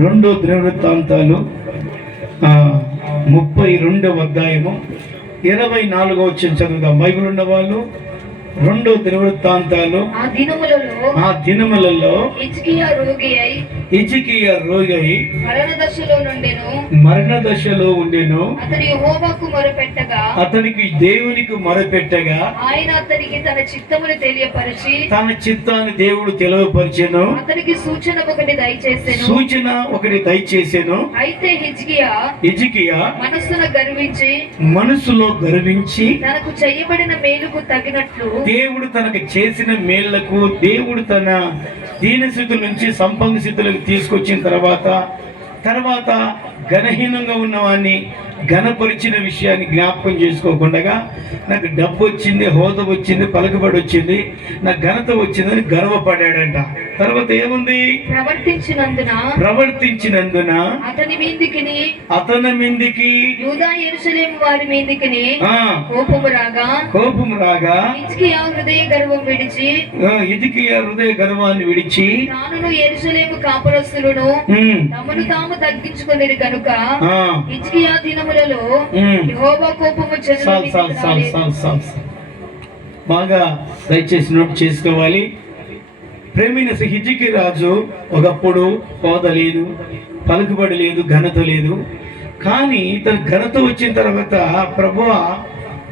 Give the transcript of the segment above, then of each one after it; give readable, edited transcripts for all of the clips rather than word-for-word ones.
రెండో దినవృత్తాంతాలు 32వ అధ్యాయము 24వ వచనం చదువుదాం. బైబిల్ ఉన్న వాళ్ళు రెండో దినవృత్తాంతాలు ఆ దినములలో హిజ్కియా రోగి అయి మరణ దశలో ఉండెను. అతనికి దేవునికి మొరపెట్టగా ఆయన అతనికి తన చిత్తమును తెలియపరిచి తన చిత్తాన్ని దేవుడు తెలియపరిచెను. అతనికి సూచన ఒకటి దయచేసెను. అయితే హిజ్కియా మనస్సులో గర్వించి తనకు చేయబడిన మేలుకు తగినట్లు దేవుడు తనకు చేసిన మేళ్లకు దేవుడు తన దీనస్థితుల నుంచి సంపన్న స్థితులకు తీసుకొచ్చిన తర్వాత ఘనహీనంగా ఉన్నవాన్ని ఘనపరిచిన విషయాన్ని జ్ఞాపకం చేసుకోకుండా నాకు డబ్బు వచ్చింది, హోదా వచ్చింది, పలుకుబడి వచ్చింది, నాకు ఘనత వచ్చిందని గర్వపడాడంట. తర్వాత ఏముంది? ప్రవర్తించినందున అతని మీదికి యూదా యెరూషలేము వారి మీదికి కోపము రాగా హిజ్కియా హృదయ గర్వాన్ని విడిచి తానును యెరూషలేము కాపురస్తులను తమను తాము తగ్గించుకునేది కనుక హిజ్కియా దినములలో యెహోవా కోపము బాగా దయచేసి నోట్ చేసుకోవాలి. ప్రేమైన హిజ్కియా రాజు ఒకప్పుడు హోదా లేదు, పలుకుబడి లేదు, ఘనత లేదు. కానీ తన ఘనత వచ్చిన తర్వాత ప్రభువా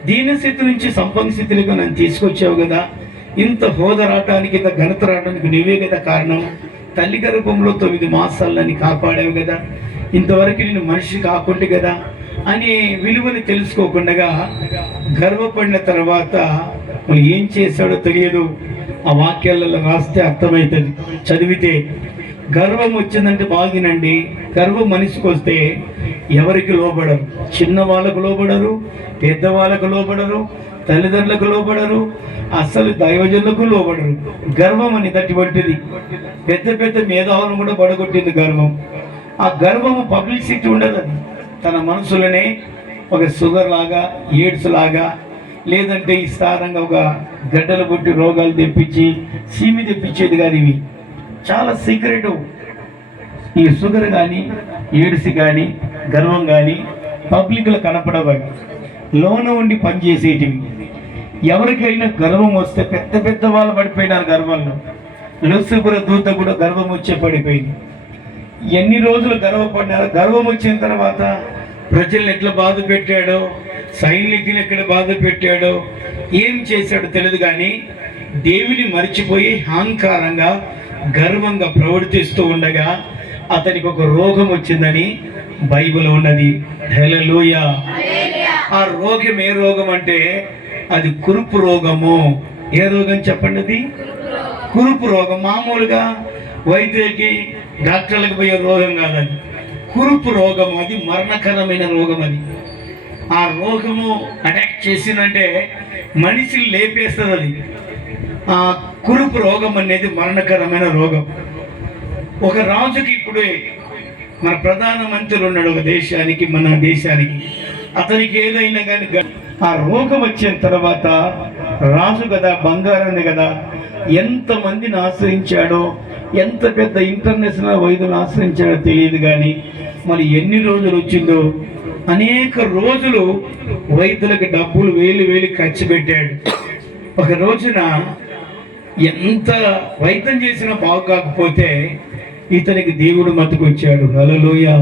దీనస్థితి నుంచి సంపన్న స్థితిలోకి నన్ను తీసుకొచ్చావు కదా, ఇంత హోదా రావడానికి, ఇంత ఘనత రావడానికి నువ్వే కదా కారణం. తల్లి గర్భంలో 9 మాసాలు నన్ను కాపాడావు కదా, ఇంతవరకు నేను మనిషి కాకుండా కదా అని విలువని తెలుసుకోకుండా గర్వపడిన తర్వాత మళ్ళీ ఏం చేశాడో తెలియదు. ఆ వాక్యాలలో రాస్తే అర్థమవుతుంది, చదివితే. గర్వం వచ్చిందంటే బాగినండి. గర్వం మనిషికి వస్తే ఎవరికి లోబడరు. చిన్న వాళ్ళకు లోబడరు, పెద్దవాళ్ళకు లోబడరు, తల్లిదండ్రులకు లోబడరు, అసలు దైవజనులకు లోబడరు. గర్వం అని తట్టిపట్టింది. పెద్ద పెద్ద మేధావులను కూడా పడగొట్టింది గర్వం. ఆ గర్వము పబ్లిసిటీ ఉండదు. అది తన మనసులోనే ఒక షుగర్ లాగా, ఎయిడ్స్ లాగా, లేదంటే విస్తారంగా ఒక గడ్డలు పుట్టి రోగాలు తెప్పించి సీమి తెప్పించేది కాదు. ఇవి చాలా సీక్రెట్. ఈ షుగర్ కానీ, ఎయిడ్స్ కానీ, గర్వం కానీ పబ్లిక్లో కనపడవు. లోన ఉండి పనిచేసేటివి. ఎవరికైనా గర్వం వస్తే పెద్ద పెద్ద వాళ్ళు పడిపోయినారు గర్వంలో. లూసిఫర్ దూత కూడా గర్వం వచ్చే పడిపోయింది. ఎన్ని రోజులు గర్వపడినారు. గర్వం వచ్చిన తర్వాత ప్రజల్ని ఎట్లా బాధ పెట్టాడో, సైనికులు ఎక్కడ బాధ పెట్టాడో, ఏం చేశాడో తెలియదు. కానీ దేవుని మర్చిపోయి అహంకారంగా గర్వంగా ప్రవర్తిస్తూ ఉండగా అతనికి ఒక రోగం వచ్చిందని బైబిల్ ఉన్నది. హల్లెలూయా. ఆ రోగం ఏ రోగం అంటే అది కురుపు రోగము. ఏ రోగం చెప్పండి? అది కురుపు రోగం. మామూలుగా వైద్యులకి, డాక్టర్లకు పోయే రోగం కాదని, కురుపు రోగం. అది మరణకరమైన రోగం. అది ఆ రోగము అటాక్ చేసిందంటే మనిషిని లేపేస్తుంది. అది ఆ కురుపు రోగం అనేది మరణకరమైన రోగం. ఒక రాజుకి ఇప్పుడు మన ప్రధానమంత్రి ఉన్నాడు ఒక దేశానికి, మన దేశానికి. అతనికి ఏదైనా కానీ ఆ రోగం వచ్చిన తర్వాత రాజు కదా, బంగారాన్ని కదా, ఎంతమందిని ఆశ్రయించాడో, ఎంత పెద్ద ఇంటర్నేషనల్ వైద్యులను ఆశ్రయించాడో తెలియదు. కానీ మరి ఎన్ని రోజులు వచ్చిందో, అనేక రోజులు వైద్యులకు డబ్బులు వేలు ఖర్చు పెట్టాడు. ఒక రోజున ఎంత వైద్యం చేసినా బాగు కాకపోతే ఇతనికి దేవుడు మత్తుకొచ్చాడు. హల్లెలూయా,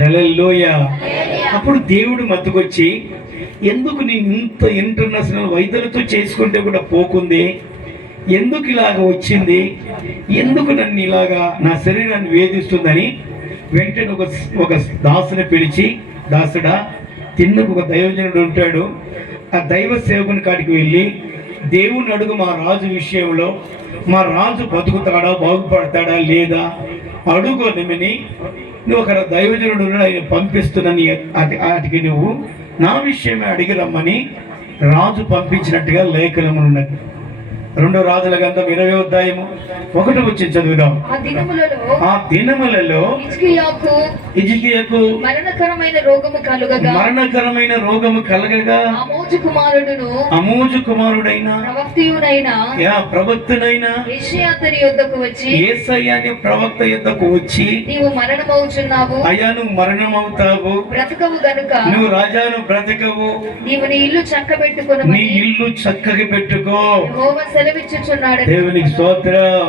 హల్లెలూయా. అప్పుడు దేవుడు మత్తుకొచ్చి, ఎందుకు నేను ఇంత ఇంటర్నేషనల్ వైద్యులతో చేసుకుంటే కూడా పోకుంది, ఎందుకు ఇలాగ వచ్చింది, ఎందుకు నన్ను ఇలాగా నా శరీరాన్ని వేధిస్తుందని వెంటనే ఒక దాసుని పిలిచి, దాసుడా, తిన్నకు ఒక దైవజనుడు ఉంటాడు, ఆ దైవ సేవకుని కాడికి వెళ్ళి దేవుని అడుగు, మా రాజు విషయంలో, మా రాజు బతుకుతాడా, బాగుపడతాడా లేదా అడుగు నిమిని, నువ్వు ఒక దైవజనుడు ఆయన పంపిస్తున్నాని వాటికి నువ్వు నా విషయమే అడిగి రమ్మని రాజు పంపించినట్టుగా లేఖనములు ఉన్నది. 2 రాజుల గ్రంథం 20వ అధ్యాయము 1వ వచనం చదువుదాం. ఆ దినములలో హిజ్కియాకు మరణకరమైన రోగము కలుగగా అమోజు కుమారుడైన ప్రవక్తనైన యెషయా అతని యొద్దకు వచ్చి యేసయ్య అనే ప్రవక్త యొద్దకు వచ్చి నీవు మరణమవుచున్నావు, అయ్యా నువ్వు మరణమవుతావు, బ్రతకవు గనుక నువ్వు రాజాను బ్రతకవు, నీవు నీ ఇల్లు చక్కబెట్టుకొను, నీ ఇల్లు చక్కగా పెట్టుకో, యెహోవా సెలవిచ్చుచున్నాడు. దేవునికి స్తోత్రం.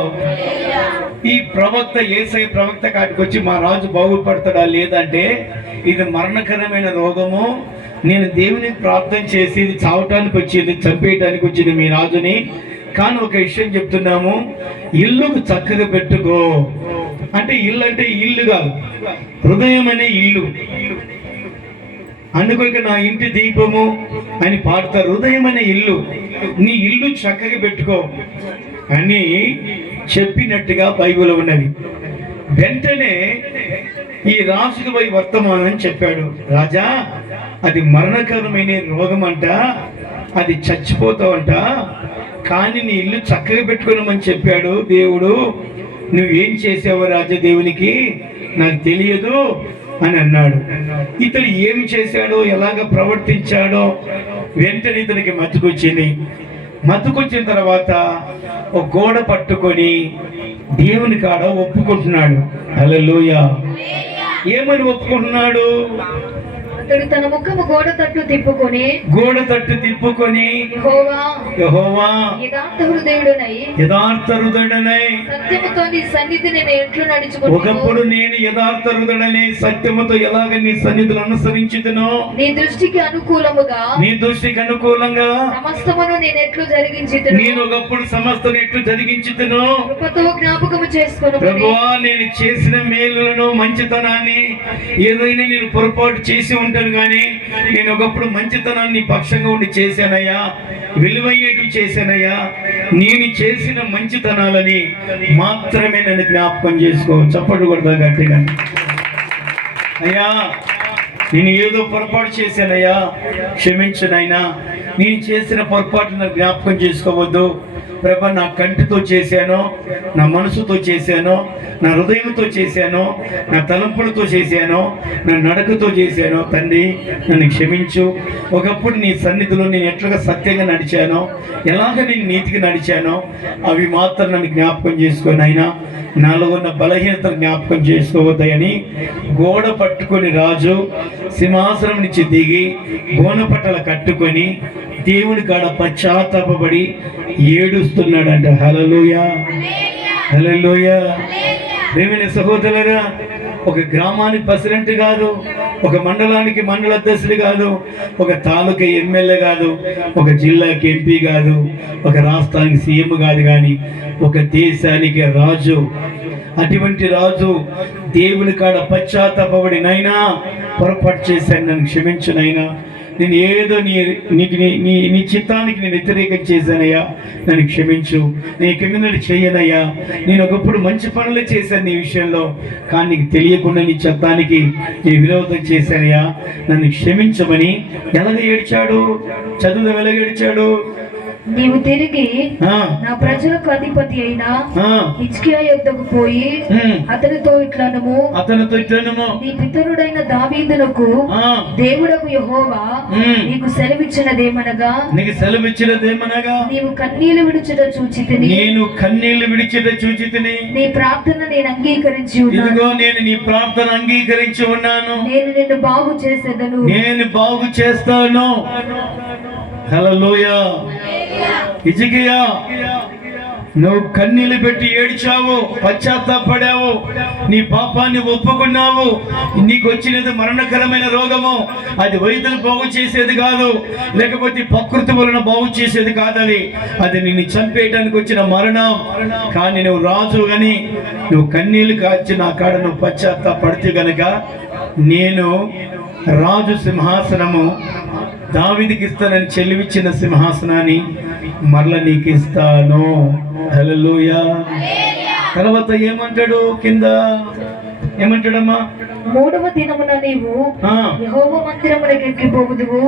ఈ ప్రవక్త యేసయ్య ప్రవక్త కాడికి వచ్చి మా రాజు బాగుపడతాడా లేదంటే ఇది మరణకరమైన రోగము, నేను దేవునికి ప్రార్థన చేసి ఇది చావటానికి వచ్చింది, చంపేయటానికి వచ్చింది మీ రాజుని, కానీ ఒక విషయం చెప్తున్నాము, ఇల్లుకు చక్కగా పెట్టుకో అంటే ఇల్లు అంటే ఇల్లు కాదు, హృదయం అనే ఇల్లు. అందుకు ఇక నా ఇంటి దీపము అని పాడతారు. హృదయం అనే ఇల్లు, నీ ఇల్లు చక్కగా పెట్టుకో అని చెప్పినట్టుగా బైబిల్ ఉన్నది. వెంటనే ఈ రాజుకు పోయి వర్తమానం చెప్పాడు, రాజా అది మరణకరమైన రోగం అంట, అది చచ్చిపోతావంట, కానీ నీ ఇల్లు చక్కగా పెట్టుకున్నామని చెప్పాడు దేవుడు, నువ్వేం చేసావు రాజా దేవునికి నాకు తెలియదు అని అన్నాడు. ఇతడు ఏం చేశాడో ఎలాగ ప్రవర్తించాడో వెంటనే ఇతనికి మతుకొచ్చింది. మతుకొచ్చిన తర్వాత ఒక గోడ పట్టుకొని దేవుని కాడ ఒప్పుకుంటున్నాడు. హల్లెలూయా. ఏమని ఒప్పుకుంటున్నాడు? అతడు తన ముఖము గోడ తట్టు తిప్పుకొని యెహోవా యథార్థ హృదయుడనై సత్యముతో నీ సన్నిధి నేను ఎట్లు నడుచుకుంటున్నాను, ఒకప్పుడు నేను యథార్థ హృదయుడనై సత్యముతో ఎలాగ నీ సన్నిధిని అనుసరించుదునో, నీ దృష్టికి అనుకూలంగా సమస్తమును నేను ఎట్లు జరిగించుదును, నేను ఒకప్పుడు సమస్తను ఎట్లు జరిగించుదునో కృపతో జ్ఞాపకము చేసుకొనుమని. ప్రభువా నేను చేసిన మేలులను మంచితనాన్ని ఏదైనా నేను పొరపాటు చేసి ఉంటాను, కానీ నేను ఒకప్పుడు మంచితనాన్ని పక్షంగా ఉండి చేశానయ్యా, విలువైనవి చేశానయ్యా, నేను చేసిన మంచితనాలని మాత్రమే నన్ను జ్ఞాపకం చేసుకో. చప్పట్లు కొడతా గట్టిగా. అయ్యా నేను ఏదో పొరపాటు చేశానయ్యా, క్షమించనైనా, నేను చేసిన పొరపాటు నాకు జ్ఞాపకం చేసుకోవద్దు ప్రభా. నా కంటితో చేశాను, నా మనసుతో చేశాను, నా హృదయంతో చేశాను, నా తలంపులతో చేశాను, నా నడకతో చేశాను. తండ్రి నన్ను క్షమించు. ఒకప్పుడు నీ సన్నిధిలో నేను ఎట్లుగా సత్యంగా నడిచానో, ఎలాగ నేను నీతిగా నడిచానో అవి మాత్రం నన్ను జ్ఞాపకం చేసుకొని అయినా నాలో ఉన్న బలహీనతను జ్ఞాపకం చేసుకోవద్దని గోడ పట్టుకొని రాజు సింహాసనం నుంచి దిగి గోనపట్టలు కట్టుకొని దేవుని కాడ పశ్చాత్తాపపడి ఏడుస్తున్నాడంట. హల్లెలూయా, హల్లెలూయా. ప్రియమైన సహోదరులారా, ఒక గ్రామానికి ప్రెసిడెంట్ కాదు, ఒక మండలానికి మండల అధ్యక్షుడు కాదు, ఒక తాలూకా ఎమ్మెల్యే కాదు, ఒక జిల్లాకి ఎంపీ కాదు, ఒక రాష్ట్రానికి సీఎం కాదు, కానీ ఒక దేశానికి రాజు. అటువంటి రాజు దేవుని కాడ పశ్చాత్తాపపడి, నైనా పొరపాటు చేశాను, నన్ను క్షమించు నైనా, నేను ఏదో నీ చిత్తానికి నేను వ్యతిరేకం చేశానయ్యా, నన్ను క్షమించు, నేను కింద చేయనయ్యా, నేను ఒకప్పుడు మంచి పనులు చేశాను నీ విషయంలో, కానీ నీకు తెలియకుండా నీ చిత్తానికి నేను విరోధం చేశానయ్యా, నన్ను క్షమించమని ఎలాగ ఏడ్చాడు? చదువు ఎలాగ ఏడ్చాడు? నీవు తిరిగి నా ప్రజలకు అధిపతి అయిన హిజ్కియా యొద్దకు పోయి అతనితో ఇట్లనము, నీ పితరుడైన దావీదునకు దేవుడకు యెహోవా నీకు సెలవిచ్చినదేమనగా, నీవు కన్నీళ్లు విడిచుట చూచితిని, నేను కన్నీళ్లు విడిచుట చూచితిని, నీ ప్రార్థన నేను అంగీకరించి ఉన్నాను, నేను నీ ప్రార్థన అంగీకరించి ఉన్నాను, నేను నిన్ను బాగు చేసేదను, నేను బాగు చేస్తాను. హల్లెలూయా. హిజ్కియా, నువ్వు కన్నీళ్లు పెట్టి ఏడ్చావు, పశ్చాత్తాపడావు, నీ పాపాన్ని ఒప్పుకున్నావు. నీకు వచ్చినది మరణకరమైన రోగము, అది వైద్యులు బాగు చేసేది కాదు, లేకపోతే ప్రకృతి వలన బాగు చేసేది కాదని, అది నిన్ను చంపేయడానికి వచ్చిన మరణం. కానీ నువ్వు రాజు అని నువ్వు కన్నీళ్లు కాచి నా కాడ నువ్వు పశ్చాత్తాపడితే గనక నేను రాజు సింహాసనము దావీదుకి ఇస్తానని చెల్లివిచ్చిన సింహాసనాన్ని మరల నీకు ఇస్తాను. హల్లెలూయా. తర్వాత ఏమంటాడు? కింద ఏమంటాడమ్మా? మూడవ దినమున నీవు యెహోవా మందిరమునకు ఎక్కిపోవుదువు,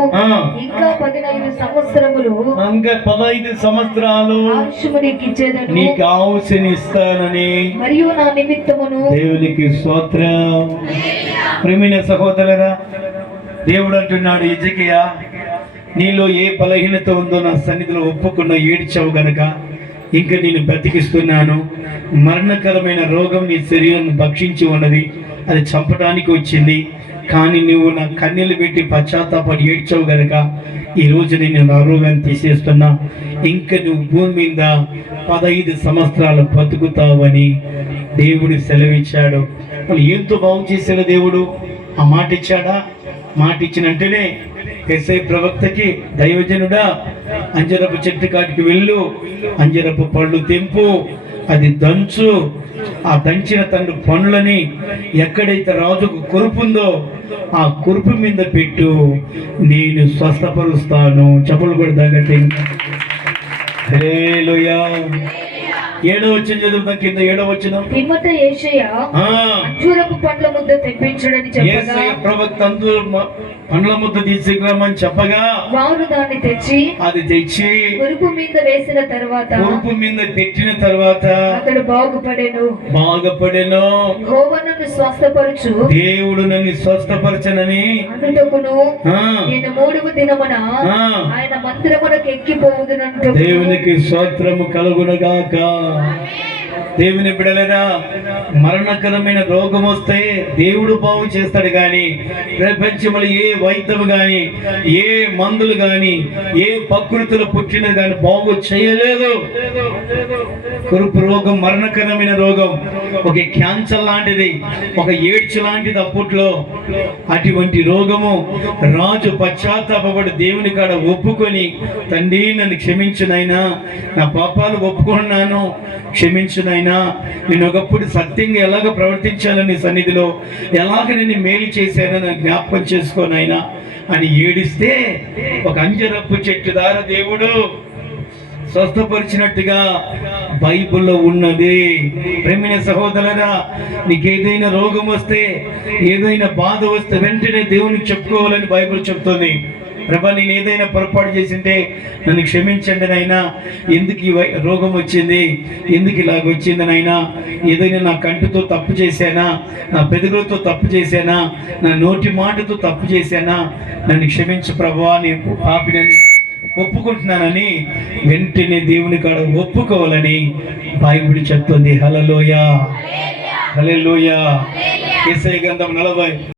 ఇంకా 15 సంవత్సరములు, ఇంకా 15 సంవత్సరాలు ఆయుష్షుము నీకు ఇచ్చేదను, నీకు ఆయుష్ని ఇస్తానని మరియు నా నిమిత్తమును. దేవునికి స్తోత్రం. ప్రియమైన సహోదరులారా, దేవుడు అంటున్నాడు, హిజ్కియా నీలో ఏ బలహీనత ఉందో నా సన్నిధిలో ఒప్పుకున్న ఏడ్చావు గనక ఇంకా నేను బ్రతికిస్తున్నాను. మరణకరమైన రోగం నీ శరీరాన్ని భక్షించి ఉన్నది, అది చంపడానికి వచ్చింది. కానీ నువ్వు నా కన్నీళ్ళు పెట్టి పశ్చాత్తాపడి ఏడ్చావు గనక ఈరోజు నేను ఆరోగ్యాన్ని తీసేస్తున్నా. ఇంకా నువ్వు భూమి మీద 15 సంవత్సరాలు బతుకుతావని దేవుడు సెలవిచ్చాడు. వాళ్ళు ఎంతో బాగు చేశాడు దేవుడు. ఆ మాట ఇచ్చాడా? మాట ఇచ్చిన వెంటనే యేసయ్య ప్రవక్తకి, దైవజనుడా అంజరపు చెట్టు కాటికి వెళ్ళు, అంజరపు పళ్ళు తెంపు, అది దంచు, ఆ దంచిన తండ్రి పనులని ఎక్కడైతే రాజుకు కురుపుందో ఆ కురుపు మీద పెట్టు, నేను స్వస్థపరుస్తాను. చెప్పులు కూడా తగ్గట్టు. హల్లెలూయా. 7వ వచనం చదువుతాం. కింద 7వ వచనం. పిమ్మట యేషయ్య అంజూరపు పండ్ల ముద్ద తెప్పించుడని చెప్పగా, యేసయ్య ప్రవక్త పండ్ల ముద్ద తీసుకురమ్మని చెప్పగా వారు దాన్ని తెచ్చి అది తెచ్చి కురుపు మీద వేసిన తర్వాత, కురుపు మీద పెట్టిన తర్వాత అతడు బాగుపడెను. యెహోవా నన్ను స్వస్థపరచు, దేవుడు నన్ను స్వస్థపరచనని అనుటకును ఆ నేను 3వ దినమున ఆయన మందిరమునకు ఎక్కిపోవుదునంటూ. దేవునికి స్తోత్రము కలుగునగాక. దేవుని బిడలేదా, మరణకరమైన రోగం వస్తే దేవుడు బాగు చేస్తాడు. కానీ ప్రపంచంలో ఏ వైద్యం కానీ, ఏ మందులు కానీ, ఏ ప్రకృతిలో పుట్టినది కానీ బాగు చేయలేదు. కురుపు రోగం మరణకరమైన రోగం, ఒక క్యాన్సర్ లాంటిది, ఒక ఎయిడ్స్ లాంటిది అప్పట్లో. అటువంటి రోగము రాజు పశ్చాత్తాపడి దేవుని కాడ ఒప్పుకొని, తండ్రి నన్ను క్షమించునైనా, నా పాపాలు ఒప్పుకున్నాను, క్షమించునైనా, నేను ఒకప్పుడు సత్యంగా ఎలాగ ప్రవర్తించాలని సన్నిధిలో ఎలాగ నేను మేలు చేశానని జ్ఞాపకం చేసుకోనైనా అని ఏడిస్తే ఒక అంజరపు చెట్టు ద్వారా దేవుడు స్వస్థపరిచినట్టుగా బైబిల్లో ఉన్నది. ప్రేమైన సహోదరులారా, నీకు ఏదైనా రోగం వస్తే, ఏదైనా బాధ వస్తే వెంటనే దేవునికి చెప్పుకోవాలని బైబిల్ చెప్తుంది. ప్రభా, నేను ఏదైనా పొరపాటు చేసింటే నన్ను క్షమించండి నైనా, ఎందుకు ఈ రోగం వచ్చింది, ఎందుకు ఇలాగ వచ్చింది నైనా, ఏదైనా నా కంటితో తప్పు చేశానా, నా పెదవులతో తప్పు చేశానా, నా నోటి మాటతో తప్పు చేశానా, నన్ను క్షమించు ప్రభువా, నేను పాపినని ఒప్పుకుంటున్నానని వెంటనే దేవుని కాడ ఒప్పుకోవాలని బైబిల్ చెప్తుంది. హల్లెలూయా, హల్లెలూయా. యేసయ్య గ్రంథం 40